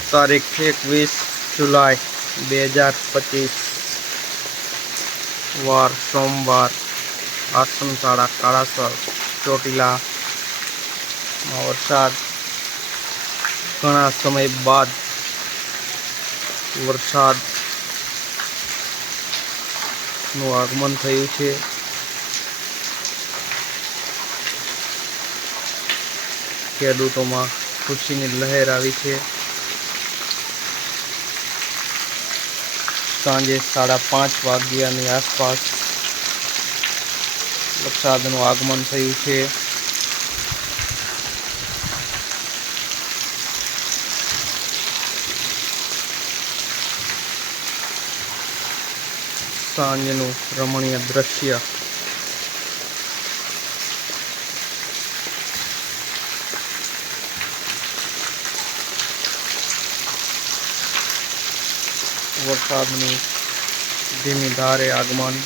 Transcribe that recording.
તારીખ એકવીસ જુલાઈ બે હજાર પચીસ. વાર સોમવાર આશ્રમ શાળા કાળાસર, ચોટીલા. વરસાદ. ઘણા સમય બાદ વરસાદનું આગમન થયું છે. ખેડૂતોમાં ખુશીની લહેર આવી છે. સાંજે સાડા પાંચ વાગ્યાની આસપાસ વરસાદનું આગમન થયું છે. સાંજનું રમણીય દ્રશ્ય વરસાદનું ધીમી ધારે આગમન